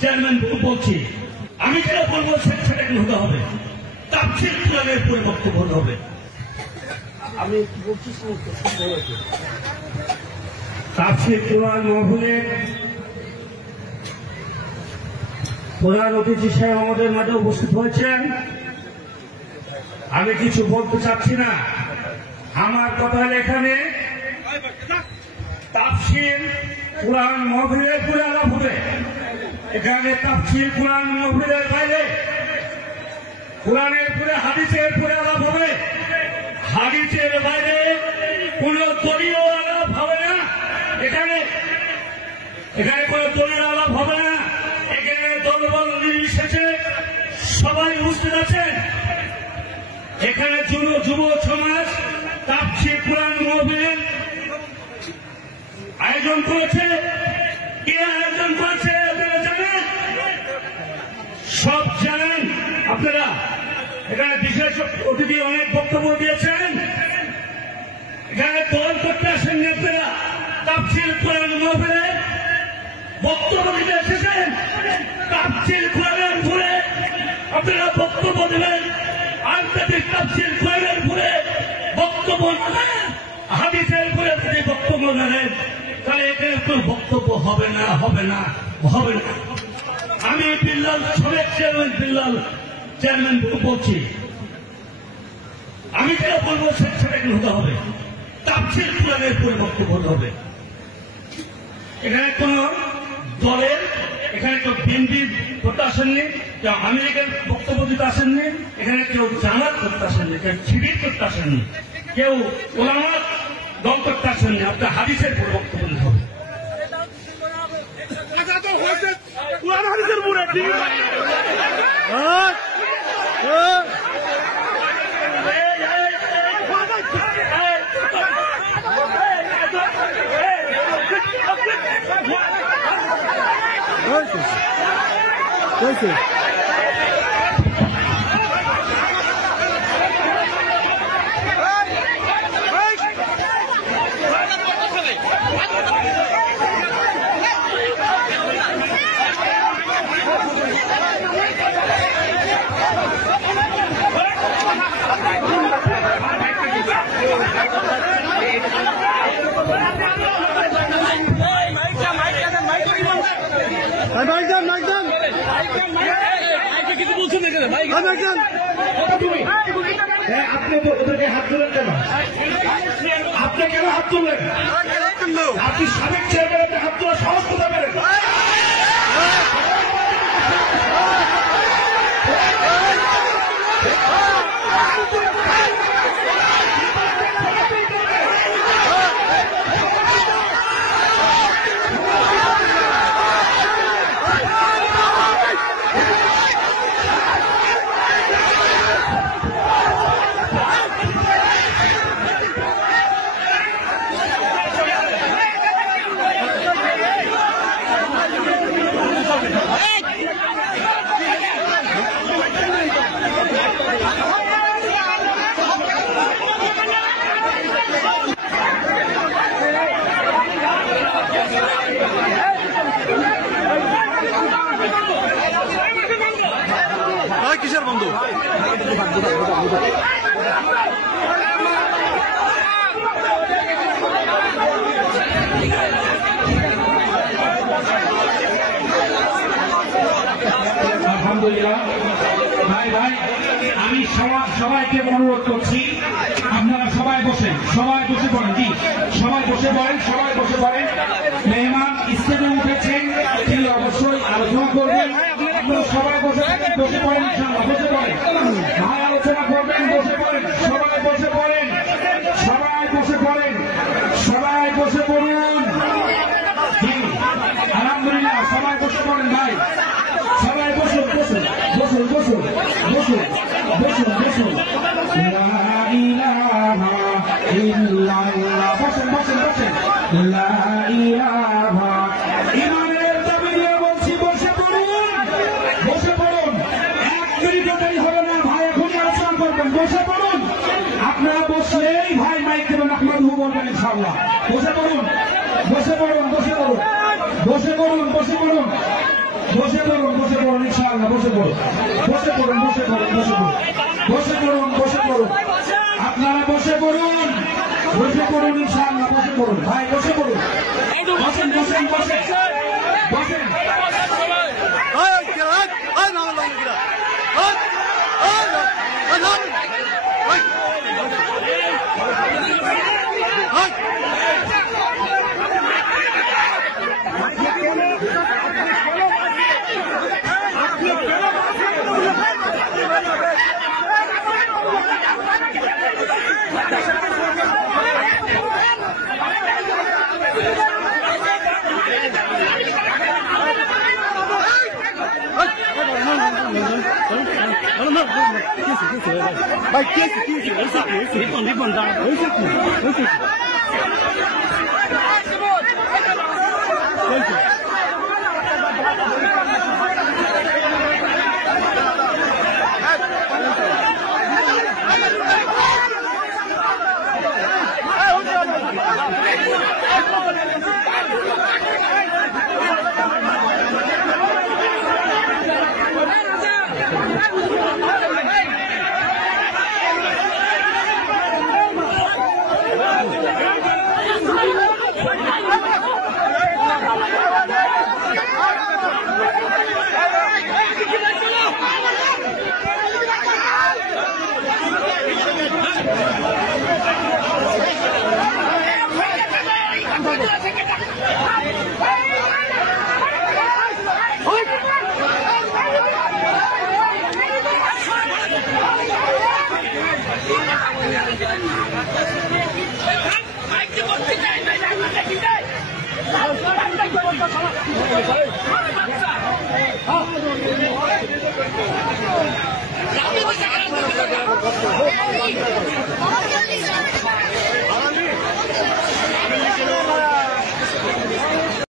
Chairman বলছি, আমি যেটা বলবো সেটা হতে হবে, তাফসীর কোরআনের উপরে বক্তব্য হতে হবে। আমি বলছি তাফসীর কোরআন মাহফিলে প্রধান অতিথি সাহেব আমাদের মাঝে উপস্থিত হয়েছেন। আমি কিছু বলতে চাচ্ছি না, আমার কথা হলো এখানে তাফসীর কোরআন মাহফিলের পুরে আলাপ হবে। এখানে তাফসীর কোরআন মাহফিলের বাইরে কোরআনের পুরে হাদিসের পুরে আলাপ হবে। হাদিসের বাইরে কোন দলীয় আলাপ হবে না। এখানে কোন দলীয় আলাপ হবে না। এখানে দলবল নির্বিশেষে সবাই উপস্থিত আছেন। এখানে যুব সমাজ তাফসীর কোরআন মাহফিলের আয়োজন করেছে। কে আয়োজন করেছে আপনারা জানেন? সব জানেন আপনারা। এখানে বিশেষ অতিথি অনেক বক্তব্য দিয়েছেন। এখানে দল করতে আসেননি আপনারা। তাফসীর কোরআন মাহফিলে বক্তব্য দিতে এসেছেন। তাফসীর কোরআনের উপরে আপনারা বক্তব্য দেবেন। আন্তর্জাতিক তাফসীর কোরআনের উপরে বক্তব্য নেন। হাদিসের উপরে যদি বক্তব্য নেন তাহলে এখানে কোনো বক্তব্য হবে না। আমি বিল্লাল সাবেক চেয়ারম্যান বলছি, আমি যেটা বলবো সেটা হতে হবে, তাফসীর কোরআনের উপরে বক্তব্য হতে হবে। এখানে কোন দলের, এখানে কেউ বিএনপি করতে আসেননি, কেউ আমেরিকার বক্তব্য দিতে আসেননি, এখানে কেউ জামাত করতে আসেননি, কেউ শিবির করতে আসেননি, কেউ ওলামা দল করতে আসেননি। আপনার হাদিসের উপর বক্তব্য দিতে হবে। আপনি ওদেরকে হাত তুলেন কেন? আপনি কেন হাত তুললেন? আপনি সাবেক চেয়ারম্যানের হাত তোলা সাহস কোথায় পেলেন? আলহামদুলিল্লাহ। ভাই ভাই আমি সবাইকে অনুরোধ করছি আপনারা সবাই বসেন, সবাই বসে পড়েন। জি সবাই বসে পড়েন, সবাই বসে পড়েন। মেহমান স্টেজে উঠেছেন, তিনি অবশ্যই আলোচনা করবেন। আপনারা সবাই বসে বসে পড়েন, ইনশাআল্লাহ বসে পড়েন। ভাই আলোচনা করবেন, বসে পড়েন, সবাই বসে পড়েন, সবাই বসে পড়েন, সবাই বসে পড়ুন। জি আলহামদুলিল্লাহ, সবাই বসে পড়েন ভাই, সবাই বসুন বসুন বসুন বসুন বসুন বসুন বসুন। লা ইলাহা ইল্লাল্লাহ, বসুন বসুন বসুন। লা ইলাহা, ইমানের দাবি দিয়ে বলছি বসে পড়ুন, বসে পড়ুন। 1 মিনিটও দেরি হবে না ভাই, এখনই আলোচনা করবেন, বসে পড়ুন। আপনারা বসলেই ভাই মাইক দেবেন, আহমদহু বলবেন ইনশাআল্লাহ। বসে পড়ুন, বসে পড়ুন, বসে পড়ুন, বসে পড়ুন, বসে পড়ুন, বসে পড়ুন, বসে পড়ুন ইনশাআল্লাহ। বসে পড়ুন, বসে পড়ুন, বসে পড়ুন, বসে পড়ুন, বসে পড়ুন, বসে পড়ুন। আপনারা বসে পড়ুন, বসে পড়ুন ইনশাআল্লাহ। বসে পড়ুন ভাই, বসে পড়ুন, বসেন বসেন বসেন বসেন। Vai, que esse, ele mandar, esse aqui.